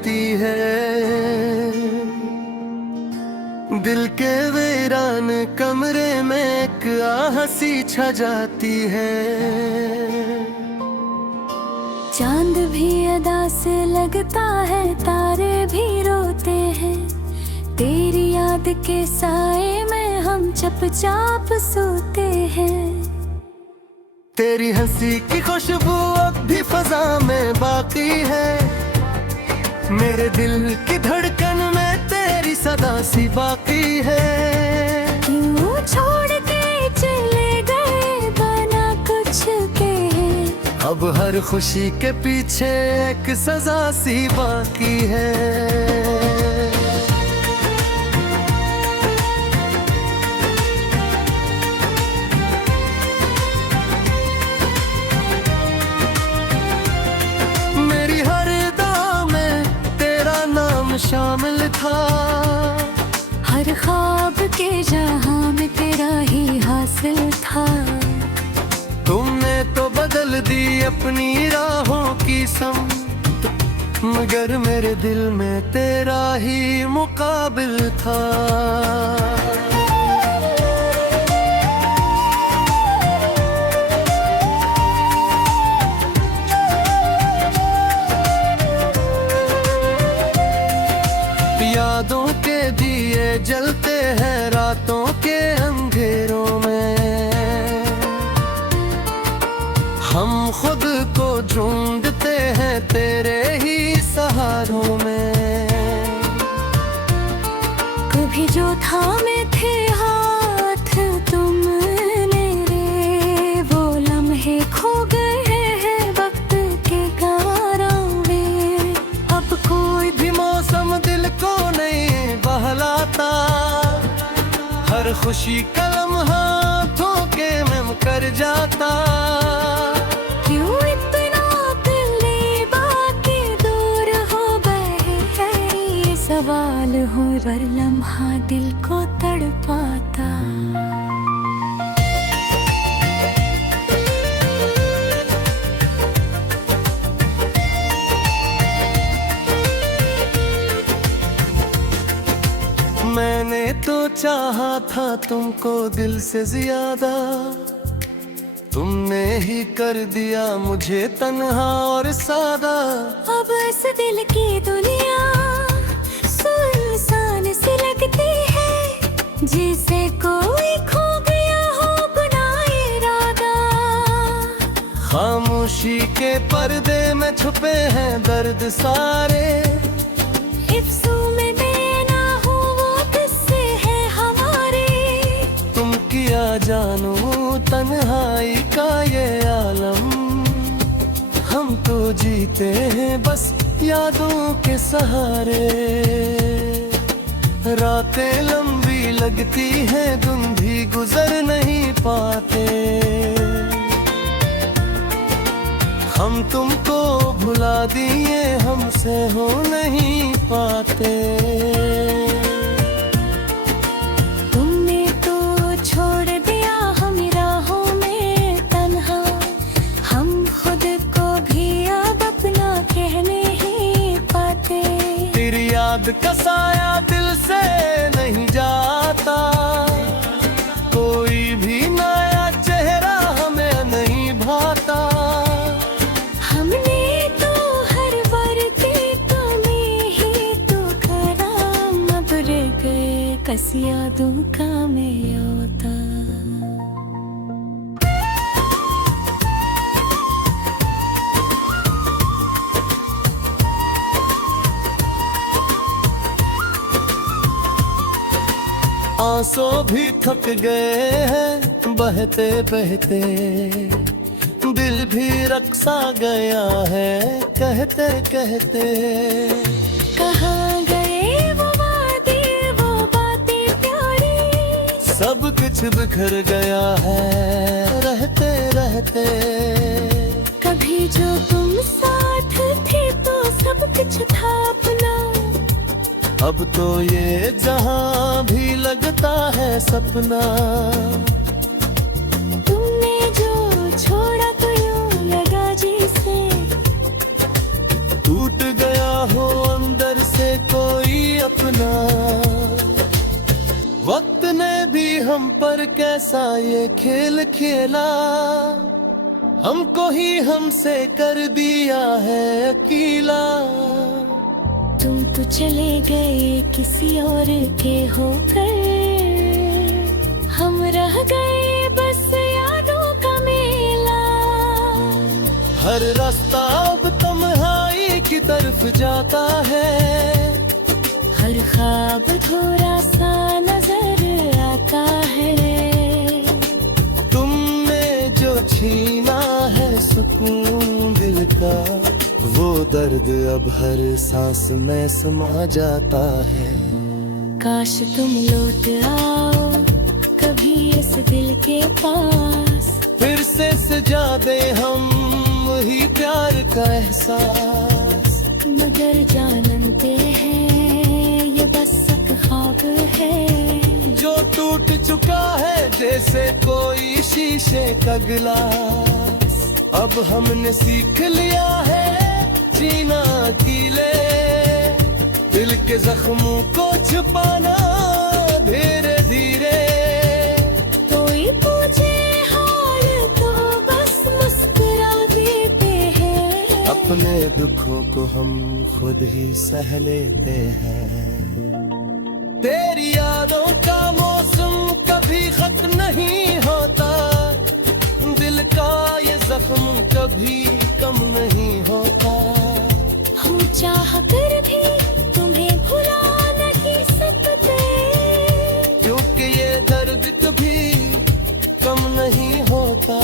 जाती है। दिल के वीरान कमरे में एक आहसी छा जाती है। चांद भी अदा से लगता है, तारे भी रोते हैं। तेरी याद के साए में हम चुपचाप सोते हैं। तेरी हंसी की खुशबू अब भी फजा में बाकी है। मेरे दिल की धड़कन में तेरी सदा सी बाकी है। क्यों छोड़ के चले गए बना कुछ के। अब हर खुशी के पीछे एक सजा सी बाकी है। शामिल था हर ख्वाब के जहां में तेरा ही हासिल था। तुमने तो बदल दी अपनी राहों की समत, मगर मेरे दिल में तेरा ही मुकाबिल था। यादों के दिए जलते हैं रातों के अंधेरों में। हम खुद को ढूंढते हैं तेरे ही सहारों में। कभी जो थामे थे हाथ तुमने रे, वो लम्हे खो गए हैं वक्त के गारों में। अब कोई भी मौसम दिल को नहीं बहलाता। हर खुशी का लम्हा हाथों के में कर जाता। क्यों इतना दिल बाकी दूर हो गए हैं, ये सवाल हो पर लम्हा दिल को तड़पाता। मैंने तो चाहा था तुमको दिल से ज्यादा, तुमने ही कर दिया मुझे तन्हा और सादा। अब इस दिल की दुनिया सुनसान सी लगती है, जिसे कोई खो गया हो बिना इरादा। खामोशी के पर्दे में छुपे हैं दर्द सारे। इफ्सू में देना हो वो किस्से हैं हमारे। तुम किया जानू तन्हाई का ये आलम, हम तो जीते हैं बस यादों के सहारे। रातें लंबी लगती हैं दिन भी गुजर नहीं पाते। हम तुमको भुला दिए हमसे हो नहीं पाते। तुमने तो छोड़ दिया हम राहों में तन्हा, हम खुद को भी अब अपना कहने ही पाते। तेरी याद का साया दिल से नहीं जाता, कोई भी नया चेहरा हमें नहीं भाता। हमने तो हर वर्दी तुम्हें ही तो कराम, अब रह गए कस यादों का में होता। आंसू भी थक गए हैं बहते बहते, दिल भी रक्सा गया है कहते कहते। कहाँ गए वो वादे वो बातें प्यारी, सब कुछ बिखर गया है रहते रहते। कभी जो तुम साथ थे तो सब कुछ था अपना, अब तो ये जहां भी लगता है सपना। तुमने जो छोड़ा तो यूं लगा जैसे टूट गया हो हो अंदर से कोई अपना। वक्त ने भी हम पर कैसा ये खेल खेला, हमको ही हमसे कर दिया है अकेला। तुम तो चले गए किसी और के होकर, हम रह गए बस यादों का मेला। हर रास्ता अब तन्हाई की तरफ जाता है, हर ख्वाब थोड़ा सा नजर आता है। तुमने जो छीना है सुकून दिल का, वो दर्द अब हर सांस में समा जाता है। काश तुम लौट आओ कभी इस दिल के पास, फिर से सजा दे हम वही प्यार का एहसास। मगर जानते हैं ये बस एक ख्वाब है, जो टूट चुका है जैसे कोई शीशे का गिलास। अब हमने सीख लिया है जीना अकेले, दिल के जख्मों को छुपाना धीरे धीरे। कोई पूछे हाल तो बस मुस्कुरा देते हैं, अपने दुखों को हम खुद ही सह लेते हैं। तेरी यादों का मौसम कभी खत्म नहीं होता, दिल का ये जख्म कभी कम नहीं होता। हम चाह कर भी तुम्हें भुला नहीं सकते, क्योंकि ये दर्द कभी कम नहीं होता।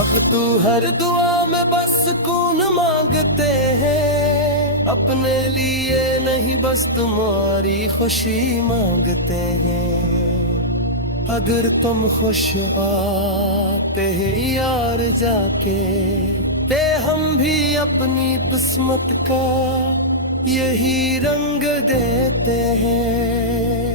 अब तू हर दुआ में बस सुकून मांगते हैं, अपने लिए नहीं बस तुम्हारी खुशी मांगते हैं। अगर तुम खुश आते हैं यार जाके, ते हम भी अपनी किस्मत का यही रंग देते हैं।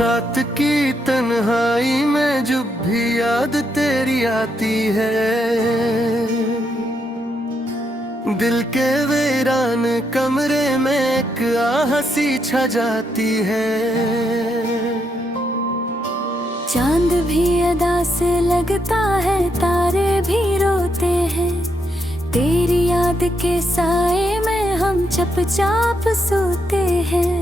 रात की तन्हाई में जब भी याद तेरी आती है, दिल के वीरान कमरे में एक आह सी छा जाती है। चांद भी अदा से लगता है, तारे भी रोते हैं, तेरी याद के साए में हम चुपचाप सोते हैं।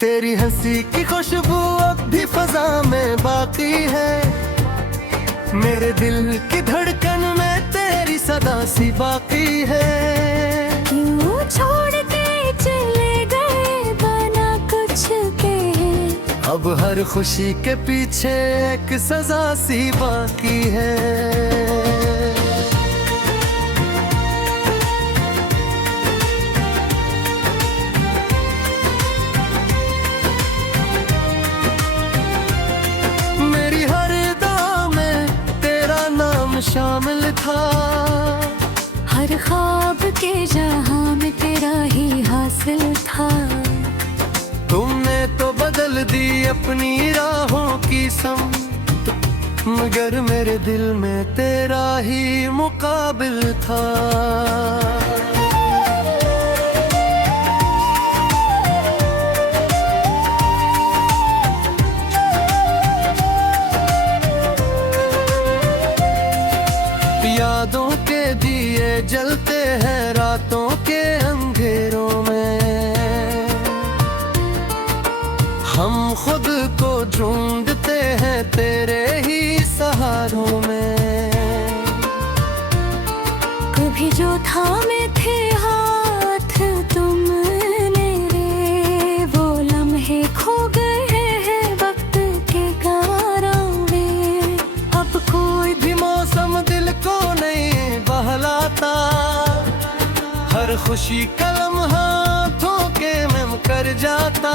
तेरी हंसी की खुशबू अब भी फजा में बाकी है, मेरे दिल की धड़कन में तेरी सदा सी बाकी है। क्यों छोड़ के चले गए बना कुछ के, अब हर खुशी के पीछे एक सजा सी बाकी है। शामिल था, हर ख्वाब के जहां में तेरा ही हासिल था। तुमने तो बदल दी अपनी राहों की समत, मगर मेरे दिल में तेरा ही मुकाबिल था। यादों के दिए जलते हैं रातों के अंधेरों में, हम खुद को ढूंढते हैं तेरे ही सहारों में। कभी जो थामे थे हाथ तुमने रे, वो लम्हे खो गए हैं वक्त के गारों में। अब कोई भी मौसम दिल को नहीं बहलाता, हर खुशी का लम्हा हाथों के में कर जाता।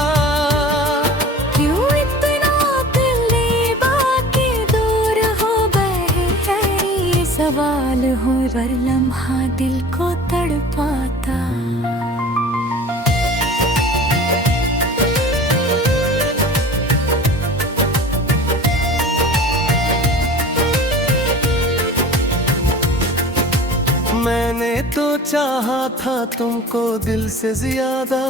क्यों इतना दिल बाकी दूर हो गए हैं, ये सवाल हो हर लम्हा दिल को तड़पाता। मैंने तो चाहा था तुमको दिल से ज्यादा,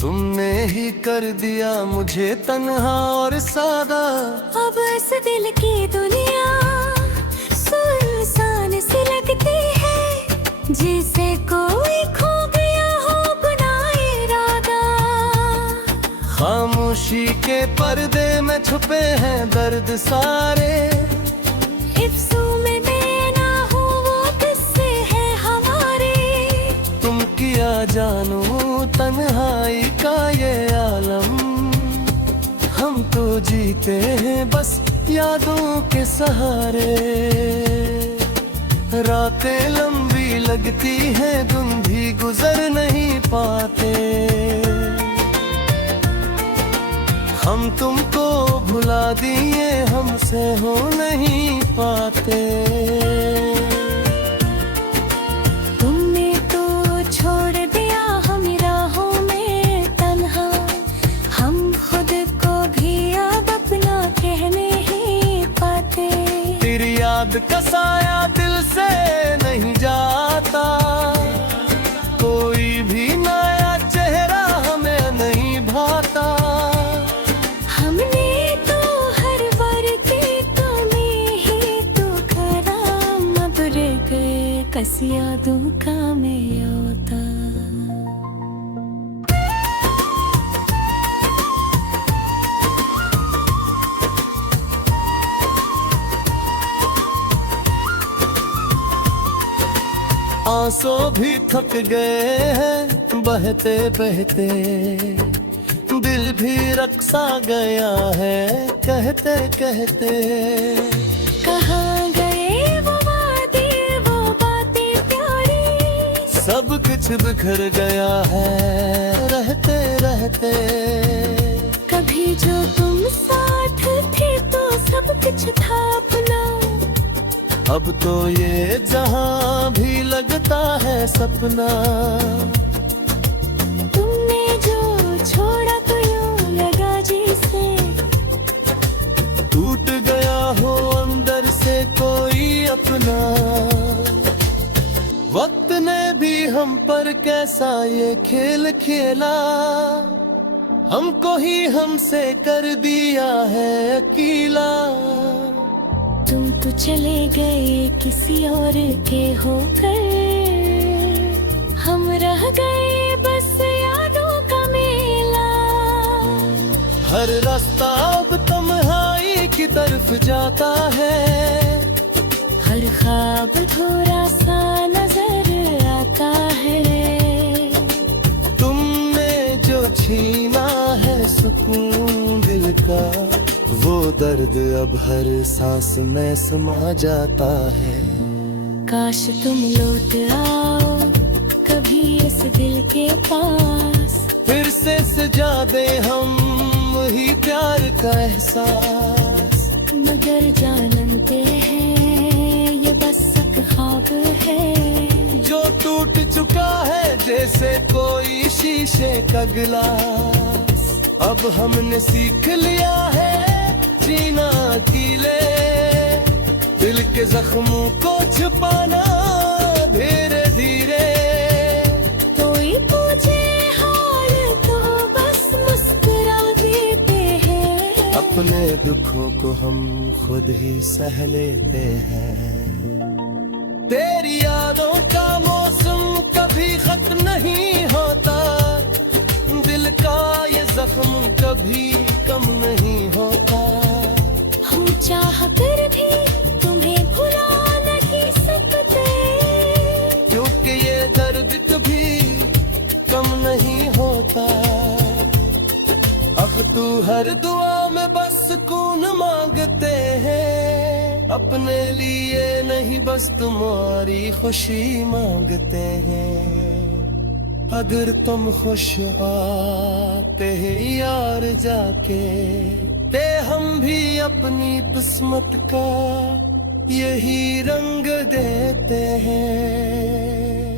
तुमने ही कर दिया मुझे तन्हा और सादा। अब इस दिल की दुनिया सुनसान सी लगती है, जिसे कोई खो गया हो गुनाह इरादा। खामोशी के पर्दे में छुपे हैं दर्द सारे, हिफ्ज़ों में देना हो वो किस्से है हमारे। तुम किया जानू तन्हाई का ये आलम, हम तो जीते हैं बस यादों के सहारे। रातें लंबी लगती हैं दिन भी गुजर नहीं पाते, हम तुमको भुला दिए हमसे हो नहीं पाते। तुमने तो छोड़ दिया हम राहों में तन्हा, हम खुद को भी अब अपना कहने ही पाते। तेरी याद का साया दिल से नहीं जाता, कोई भी नया चेहरा हमें नहीं भाता। हमने तो हर वर्ग तुम्हें ही तो कराम, अब रह गए कस यादों का मेयोता। आंसू भी थक गए हैं बहते बहते, दिल भी रक्सा गया है कहते कहते। कहाँ गए वो वादे वो बातें प्यारी, सब कुछ बिखर गया है रहते रहते। कभी जो तुम साथ थे तो सब कुछ था अपना, अब तो ये जहां भी लगता है सपना। तुमने जो छोड़ा तो यूं लगा जैसे टूट गया हो अंदर से कोई अपना। वक्त ने भी हम पर कैसा ये खेल खेला, हमको ही हमसे कर दिया है अकेला। तुम तो चले गए किसी और के होकर, हम रह गए बस यादों का मेला। हर रास्ता अब तन्हाई की तरफ जाता है, हर ख्वाब थोड़ा सा नजर आता है। तुमने जो छीना है सुकून दिल का, वो दर्द अब हर सांस में समा जाता है। काश तुम लौट आओ कभी इस दिल के पास, फिर से सजा दे हम वही प्यार का एहसास। मगर जानते हैं ये बस एक ख्वाब है, जो टूट चुका है जैसे कोई शीशे का गिलास। अब हमने सीख लिया है जीना अकेले, दिल के जख्मों को छुपाना धीरे धीरे। कोई पूछे हाल तो बस मुस्कुरा देते हैं, अपने दुखों को हम खुद ही सह लेते हैं। तेरी यादों का मौसम कभी खत्म नहीं होता, दिल का ये जख्म कभी कम नहीं होता। हम चाह कर भी तुम्हें भुला नहीं सकते, क्योंकि ये दर्द कभी कम नहीं होता। अब तू हर दुआ में बस सुकून मांगते हैं, अपने लिए नहीं बस तुम्हारी खुशी मांगते हैं। अगर तुम खुश आते हैं यार जाके, ते हम भी अपनी किस्मत का यही रंग देते हैं।